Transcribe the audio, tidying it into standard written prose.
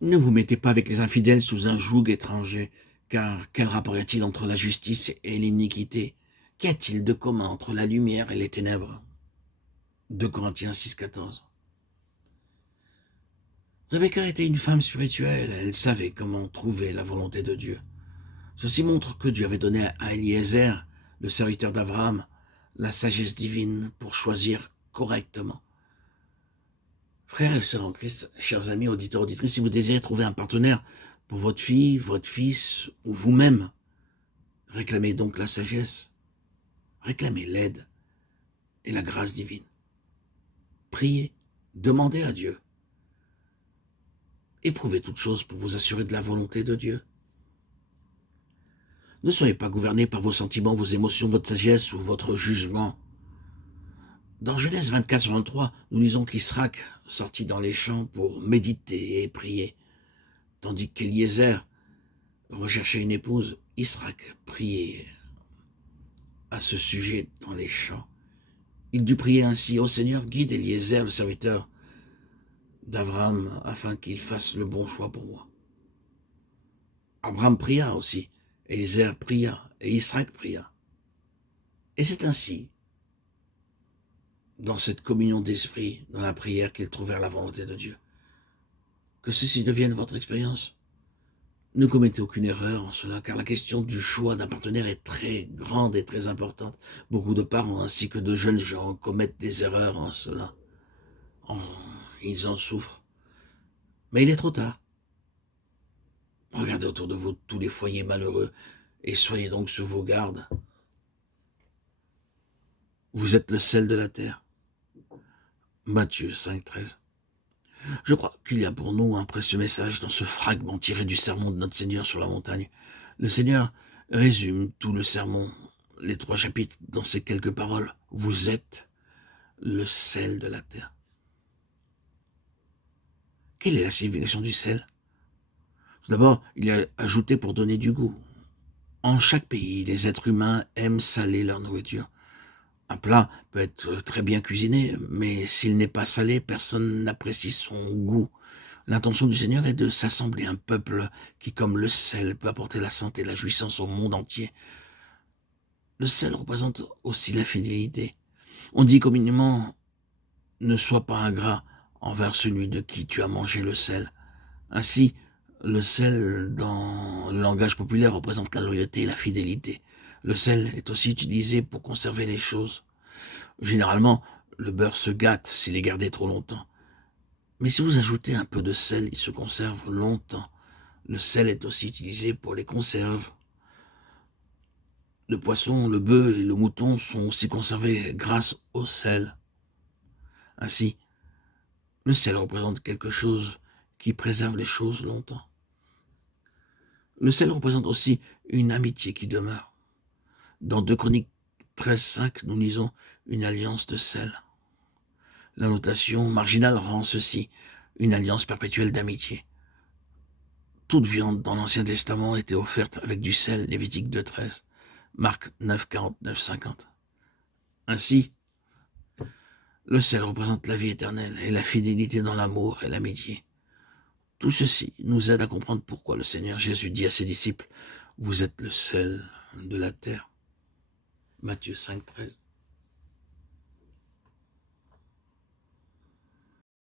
Ne vous mettez pas avec les infidèles sous un joug étranger, car quel rapport y a-t-il entre la justice et l'iniquité? Qu'y a-t-il de commun entre la lumière et les ténèbres? 2 Corinthiens 6,14. Rebecca était une femme spirituelle, elle savait comment trouver la volonté de Dieu. Ceci montre que Dieu avait donné à Eliezer, le serviteur d'Abraham, la sagesse divine pour choisir correctement. Frères et sœurs en Christ, chers amis, auditeurs, auditrices, si vous désirez trouver un partenaire pour votre fille, votre fils ou vous-même, réclamez donc la sagesse, réclamez l'aide et la grâce divine. Priez, demandez à Dieu. Éprouvez toutes choses pour vous assurer de la volonté de Dieu. Ne soyez pas gouverné par vos sentiments, vos émotions, votre sagesse ou votre jugement. Dans Genèse 24:23, nous lisons qu'Israc sortit dans les champs pour méditer et prier, tandis qu'Eliezer recherchait une épouse. Israc priait à ce sujet dans les champs. Il dut prier ainsi: Ô Seigneur, guide Eliezer, le serviteur d'Abraham, afin qu'il fasse le bon choix pour moi. Abraham pria aussi, Eliezer pria, et Isaac pria. Et c'est ainsi, dans cette communion d'esprit, dans la prière, qu'ils trouvèrent la volonté de Dieu. Que ceci devienne votre expérience. Ne commettez aucune erreur en cela, car la question du choix d'un partenaire est très grande et très importante. Beaucoup de parents ainsi que de jeunes gens commettent des erreurs en cela. Ils en souffrent. Mais il est trop tard. Regardez autour de vous tous les foyers malheureux et soyez donc sur vos gardes. Vous êtes le sel de la terre. Matthieu 5,13. Je crois qu'il y a pour nous un précieux message dans ce fragment tiré du sermon de notre Seigneur sur la montagne. Le Seigneur résume tout le sermon, les 3 chapitres, dans ces quelques paroles. Vous êtes le sel de la terre. Quelle est la signification du sel? Tout d'abord, il est ajouté pour donner du goût. En chaque pays, les êtres humains aiment saler leur nourriture. Un plat peut être très bien cuisiné, mais s'il n'est pas salé, personne n'apprécie son goût. L'intention du Seigneur est de s'assembler un peuple qui, comme le sel, peut apporter la santé et la jouissance au monde entier. Le sel représente aussi la fidélité. On dit communément: ne sois pas ingrat envers celui de qui tu as mangé le sel. Ainsi, le sel, dans le langage populaire, représente la loyauté et la fidélité. Le sel est aussi utilisé pour conserver les choses. Généralement, le beurre se gâte s'il est gardé trop longtemps. Mais si vous ajoutez un peu de sel, il se conserve longtemps. Le sel est aussi utilisé pour les conserves. Le poisson, le bœuf et le mouton sont aussi conservés grâce au sel. Ainsi, le sel représente quelque chose qui préserve les choses longtemps. Le sel représente aussi une amitié qui demeure. Dans 2 Chroniques 13:5, nous lisons une alliance de sel. La notation marginale rend ceci une alliance perpétuelle d'amitié. Toute viande dans l'Ancien Testament était offerte avec du sel, Lévitique 2:13, Marc 9:49-50. Ainsi, le sel représente la vie éternelle et la fidélité dans l'amour et l'amitié. Tout ceci nous aide à comprendre pourquoi le Seigneur Jésus dit à ses disciples: vous êtes le sel de la terre. Matthieu 5:13.